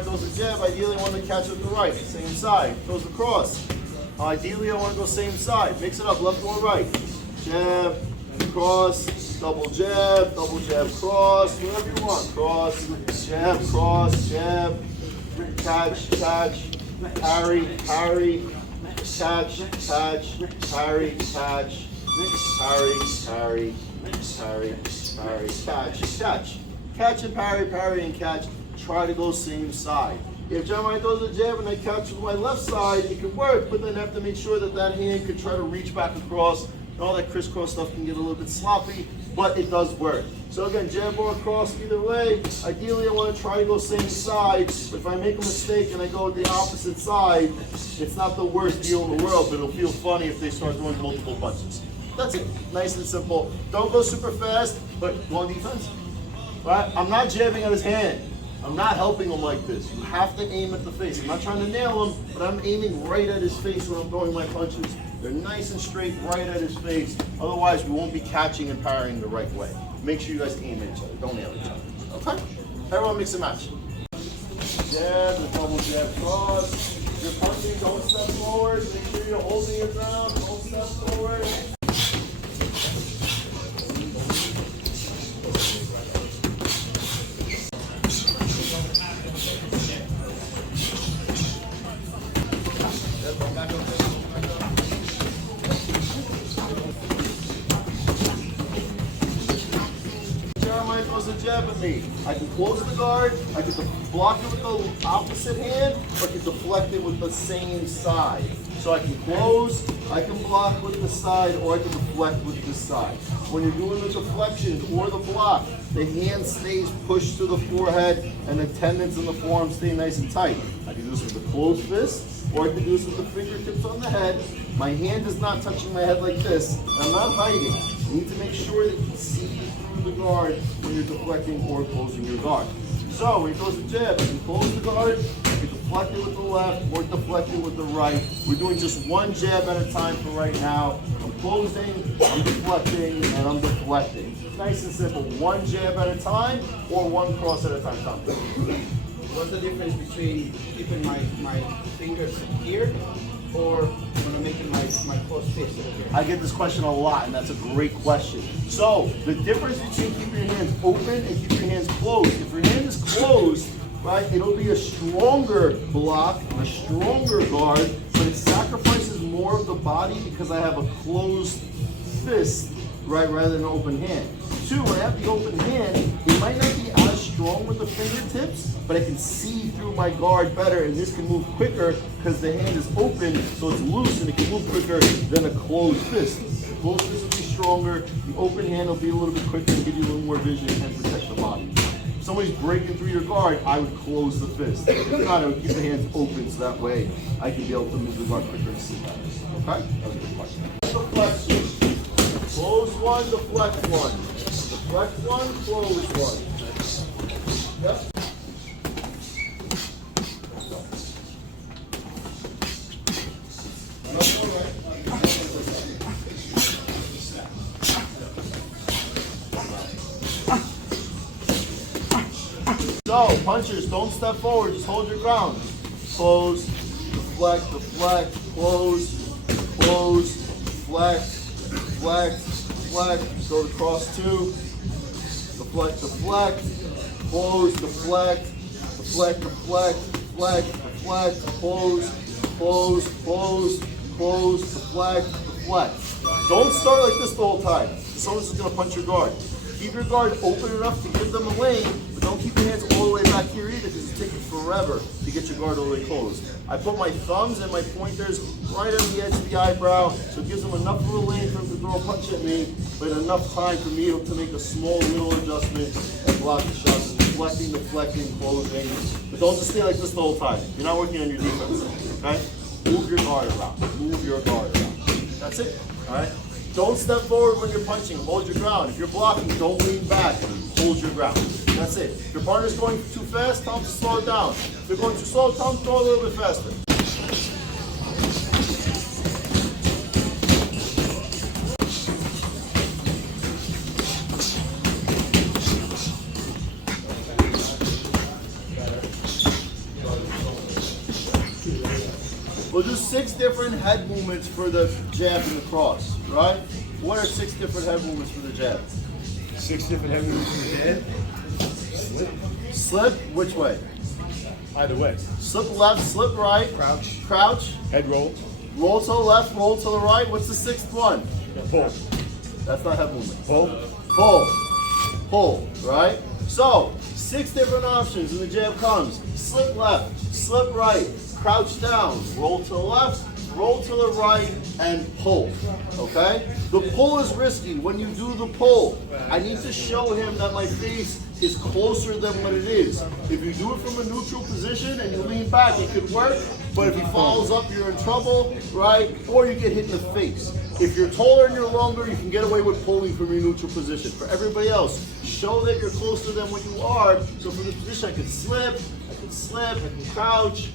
Jeremiah throws a jab, ideally I want to catch with the right, same side. Throws the cross. Ideally I want to go same side. Mix it up, left or right. Jab, cross, double jab, cross, whatever you want. Cross, jab, catch, parry, parry, catch, parry, catch, parry, catch. Catch and parry and catch. Try to go same side. If Jeremiah throws a jab and I catch with my left side, it could work, but then I have to make sure that that hand could try to reach back across. And all that crisscross stuff can get a little bit sloppy, but it does work. So again, jab or cross either way. Ideally, I want to try to go same side, but if I make a mistake and I go the opposite side, it's not the worst deal in the world, but it'll feel funny if they start throwing multiple punches. That's it. Nice and simple. Don't go super fast, but go on defense. Right? I'm not jabbing at his hand. I'm not helping him like this. You have to aim at the face. I'm not trying to nail him, but I'm aiming right at his face when I'm throwing my punches. They're nice and straight right at his face. Otherwise, we won't be catching and parrying the right way. Make sure you guys aim at each other. Don't nail each other. Okay? Everyone mix and match. Jab, the double jab cross. If you're punching, don't step forward. Make sure you're holding your ground. Don't step forward. Jeremiah throws a jab at me. I can close the guard, I can block it with the opposite hand, or I can deflect it with the same side. So I can close, I can block with the side, or I can deflect with this side. When you're doing the deflection or the block, the hand stays pushed to the forehead and the tendons in the forearm stay nice and tight. I can do this with a closed fist, or I can do this with the fingertips on the head. My hand is not touching my head like this. I'm not hiding. You need to make sure that you can see through the guard when you're deflecting or closing your guard. So when he throws a jab, I can close the guard, I can deflect it with the left, or deflect it with the right. We're doing just one jab at a time for right now. I'm closing, I'm deflecting, and I'm deflecting. Nice and simple. One jab at a time, or one cross at a time. What's the difference between keeping my fingers here or when I'm making my closed fist over here? I get this question a lot, and that's a great question. So the difference between keeping your hands open and keeping your hands closed. If your hand is closed, right, it'll be a stronger block, a stronger guard, but it sacrifices more of the body because I have a closed fist, right, rather than an open hand. Two, when I have the open hand, it might not be as strong with the fingertips, but I can see through my guard better, and this can move quicker because the hand is open, so it's loose, and it can move quicker than a closed fist. The closed fist will be stronger, the open hand will be a little bit quicker and give you a little more vision and protect the body. If somebody's breaking through your guard, I would close the fist. If not, I would keep the hands open so that way I can be able to move the guard quicker and see better. Okay? That was a good question. Deflection. Close one, deflect one. Deflect one, close one. Yep. So, punchers, don't step forward, just hold your ground. Close, deflect, deflect, close, close, deflect, deflect, deflect, go to cross two, deflect, deflect, close, deflect, deflect, deflect, deflect, deflect, close, close, close, close, deflect, deflect. Don't start like this the whole time. Someone's just gonna punch your guard. Keep your guard open enough to give them a lane, but don't keep your hands all the way back here either because it's taking forever to get your guard all the way closed. I put my thumbs and my pointers right on the edge of the eyebrow, so it gives them enough of a lane for them to throw a punch at me, but enough time for me to make a small little adjustment and block the shots, deflecting, deflecting, closing. But don't just stay like this the whole time. You're not working on your defense, okay? Move your guard around. Move your guard around. That's it, all right? Don't step forward when you're punching. Hold your ground. If you're blocking, don't lean back. Hold your ground. That's it. If your partner's going too fast, tell them to slow it down. If they're going too slow, tell them to go a little bit faster. We'll do 6 different head movements for the jab and the cross, right? What are 6 different head movements for the jab? 6 different head movements for the head. Slip. Slip, which way? Either way. Slip left, slip right. Crouch. Crouch. Head roll. Roll to the left, roll to the right. What's the 6th one? Pull. That's not head movement. Pull. Pull. Pull, right? So, 6 different options when the jab comes. Slip left, slip right, crouch down, roll to the left, roll to the right, and pull, okay? The pull is risky. When you do the pull, I need to show him that my face is closer than what it is. If you do it from a neutral position and you lean back, it could work, but if he follows up, you're in trouble, right? Or you get hit in the face. If you're taller and you're longer, you can get away with pulling from your neutral position. For everybody else, show that you're closer than what you are. So from this position, I can slip, I can crouch,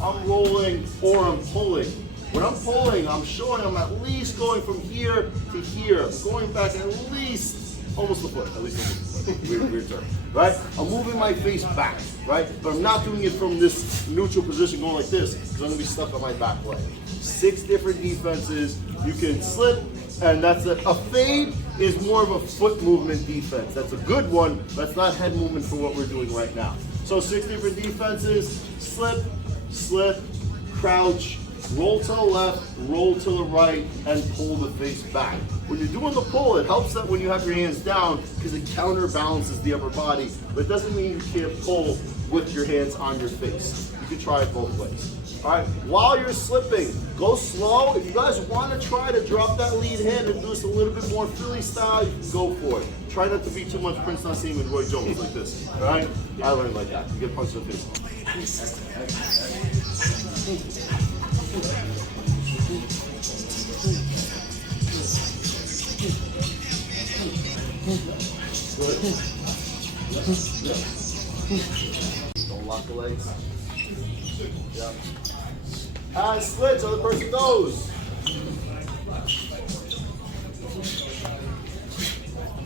I'm rolling, or I'm pulling. When I'm pulling, I'm showing I'm at least going from here to here. I'm going back at least almost a foot, weird term, right? I'm moving my face back, right? But I'm not doing it from this neutral position going like this, because I'm gonna be stuck on my back leg. 6 different defenses. You can slip, and that's a fade is more of a foot movement defense. That's a good one, but it's not head movement for what we're doing right now. So 6 different defenses: slip, slip, crouch, roll to the left, roll to the right, and pull the face back. When you're doing the pull, it helps that when you have your hands down because it counterbalances the upper body, but it doesn't mean you can't pull with your hands on your face. You can try it both ways. All right, while you're slipping, go slow. If you guys want to try to drop that lead hand and do this a little bit more Philly style, you can go for it. Try not to be too much Prince Nassim and Roy Jones like this, all right? I learned like that. You get punched in the face. Don't lock the legs. Yeah. And switch, other person goes.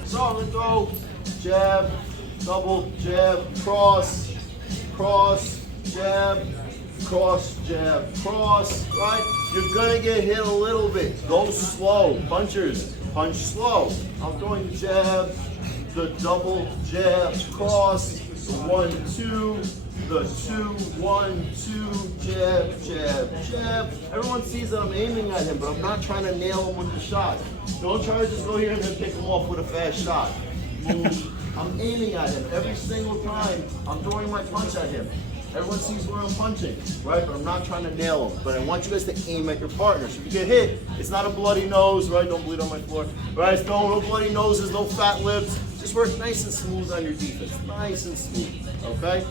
So I'm gonna go jab, double, jab, cross, cross, jab, cross, jab, cross, right? You're gonna get hit a little bit. Go slow. Punchers, punch slow. I'm going jab, the double jab, cross, the 1, 2, the 2, 1, 2, jab, jab, jab. Everyone sees that I'm aiming at him, but I'm not trying to nail him with the shot. Don't try to just go here and then pick him off with a fast shot. Move. I'm aiming at him every single time. I'm throwing my punch at him. Everyone sees where I'm punching, right? But I'm not trying to nail him. But I want you guys to aim at your partner. So if you get hit, it's not a bloody nose, right? Don't bleed on my floor, right? No bloody noses, no fat lips. Just work nice and smooth on your defense. Nice and smooth, okay?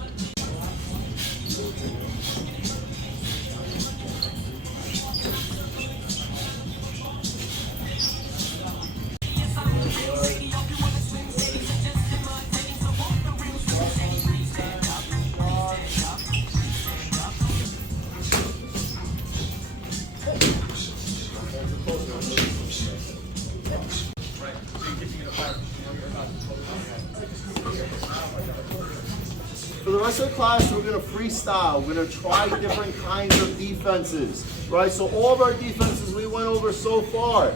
For the rest of the class, we're going to freestyle. We're going to try different kinds of defenses, right? So all of our defenses we went over so far: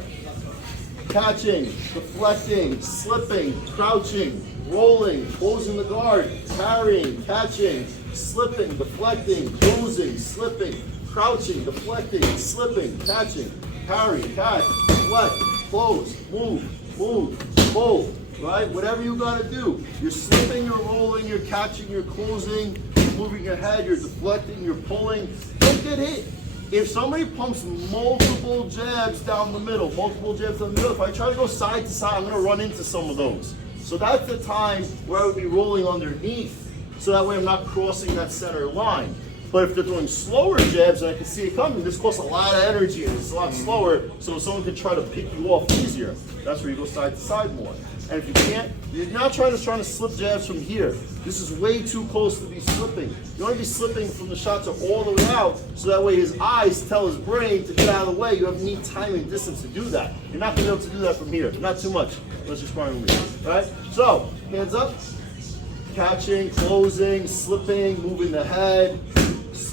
catching, deflecting, slipping, crouching, rolling, closing the guard, parrying, catching, slipping, deflecting, closing, slipping, crouching, deflecting, slipping, catching, parry, catch, deflect, close, move, pull. Right? Whatever you gotta do. You're slipping, you're rolling, you're catching, you're closing, you're moving your head, you're deflecting, you're pulling. Don't get hit. If somebody pumps multiple jabs down the middle, if I try to go side to side, I'm gonna run into some of those. So that's the time where I would be rolling underneath, so that way I'm not crossing that center line. But if they're throwing slower jabs and I can see it coming, this costs a lot of energy and it's a lot slower, so someone can try to pick you off easier. That's where you go side to side more. And if you can't, you're not trying to slip jabs from here. This is way too close to be slipping. You want to be slipping from the shots are all the way out, so that way his eyes tell his brain to get out of the way. You need time and distance to do that. You're not going to be able to do that from here. Not too much, unless you're sparring with me. All right? So, hands up. Catching, closing, slipping, moving the head.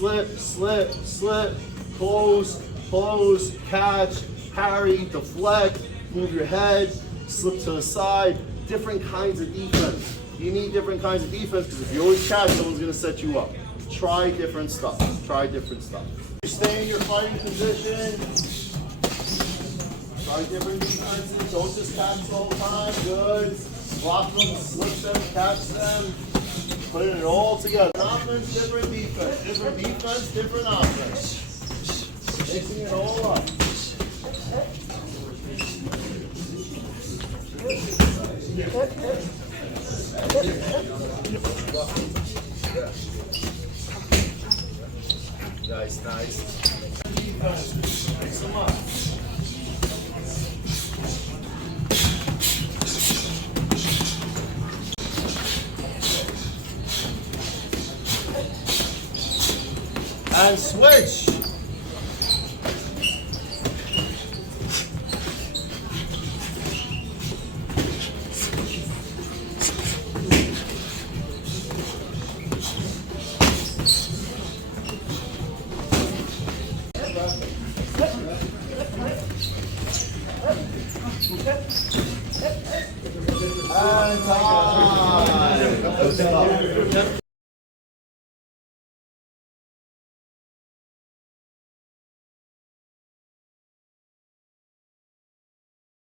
slip, slip, slip, close, close, catch, parry, deflect, move your head, slip to the side. Different kinds of defense. You need different kinds of defense because if you always catch, someone's gonna set you up. Try different stuff. Try different stuff. You stay in your fighting position. Try different defenses. Don't just catch the whole time. Good. Block them, slip them, catch them. Putting it all together. Offense, different defense. Different defense, different offense. Mixing it all up. Nice, nice. Defense. Mix them up. And switch. And time.